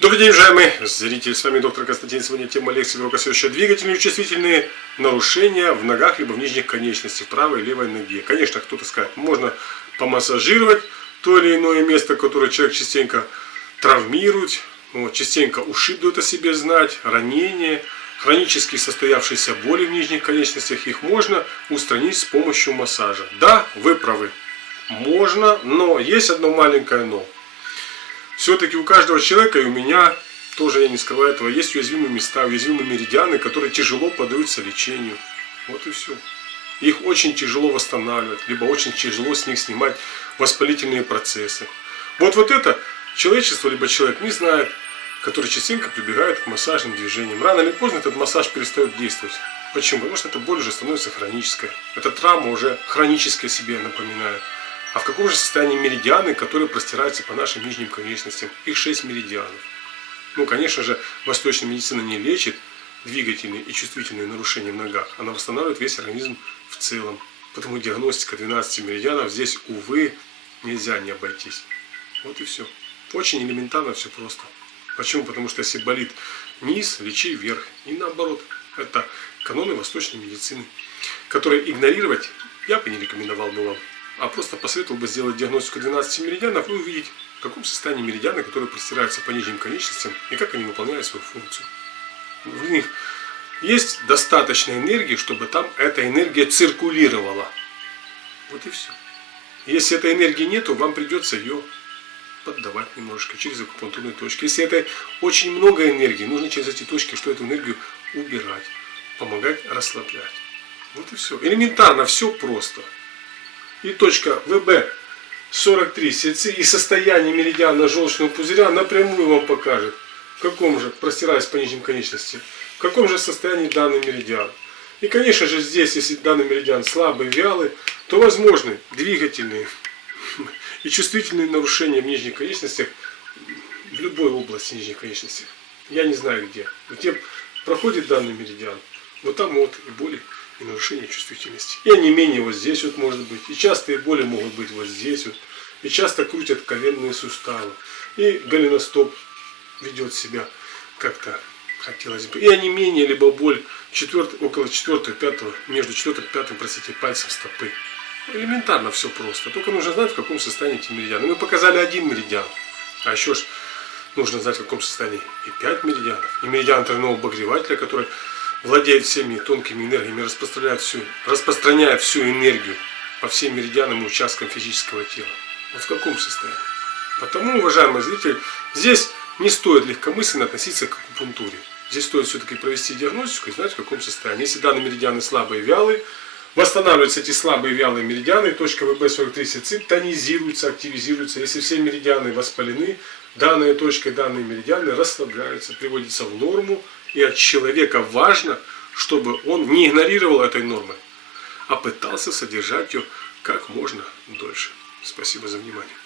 Добрый день, уважаемые зрители, с вами доктор Константин. Сегодня тема лекции урока следующая: двигательные и чувствительные нарушения в ногах либо в нижних конечностях, правой и левой ноге. Конечно, кто-то скажет, можно помассажировать то или иное место, которое человек частенько травмирует, частенько ушиб дает о себе знать, ранения, хронически состоявшиеся боли в нижних конечностях, их можно устранить с помощью массажа. Да, вы правы, можно, но есть одно маленькое но. Все-таки у каждого человека, и у меня тоже, я не скрываю этого, есть уязвимые места, уязвимые меридианы, которые тяжело поддаются лечению. Вот и все. Их очень тяжело восстанавливать, либо очень тяжело с них снимать воспалительные процессы. Вот это человечество, либо человек не знает, который частенько прибегает к массажным движениям. Рано или поздно этот массаж перестает действовать. Почему? Потому что эта боль уже становится хронической. Эта травма уже хронически себе напоминает. А в каком же состоянии меридианы, которые простираются по нашим нижним конечностям? Их 6 меридианов. Конечно же, восточная медицина не лечит двигательные и чувствительные нарушения в ногах. Она восстанавливает весь организм в целом. Потому диагностика 12 меридианов здесь, увы, нельзя не обойтись. Вот и все. Очень элементарно, все просто. Почему? Потому что если болит низ, лечи вверх. И наоборот. Это каноны восточной медицины, которые игнорировать я бы не рекомендовал бы вам. А просто посоветовал бы сделать диагностику 12 меридианов и увидеть, в каком состоянии меридианы, которые простираются по нижним конечностям, и как они выполняют свою функцию. В них есть достаточно энергии, чтобы там эта энергия циркулировала. Вот и все. Если этой энергии нету, вам придется ее поддавать немножко через акупунктурные точки. Если это очень много энергии, нужно через эти точки, что эту энергию убирать, помогать расслаблять. Вот и все. Элементарно, все просто. И точка ВБ43 сельцы и состояние меридиана желчного пузыря напрямую вам покажет, в каком же, простираясь по нижним конечностям, в каком же состоянии данный меридиан. И, конечно же, здесь, если данный меридиан слабый, вялый, то возможны двигательные и чувствительные нарушения в нижних конечностях, в любой области нижних конечностей. Я не знаю где. Где проходит данный меридиан, вот там и боли, и нарушение чувствительности. И онемение вот здесь вот может быть. И частые боли могут быть вот здесь вот. И часто крутят коленные суставы. И голеностоп ведет себя как-то хотелось бы. И онемение, либо боль около 4-5, между 4 и 5, пальцем стопы. Элементарно все просто. Только нужно знать, в каком состоянии эти меридианы. Мы показали один меридиан. А еще ж нужно знать, в каком состоянии и 5 меридианов. И меридиан тройного обогревателя, который владеет всеми тонкими энергиями, распространяет всю энергию по всем меридианам и участкам физического тела. Вот в каком состоянии. Потому, уважаемые зрители, здесь не стоит легкомысленно относиться к акупунктуре. Здесь стоит все-таки провести диагностику и знать, в каком состоянии. Если данные меридианы слабые и вялые, восстанавливаются эти слабые и вялые меридианы, точка ВБ43 сельцы тонизируется, активизируется. Если все меридианы воспалены, данная точка и данные меридианы расслабляются, приводятся в норму. И от человека важно, чтобы он не игнорировал этой нормы, а пытался содержать ее как можно дольше. Спасибо за внимание.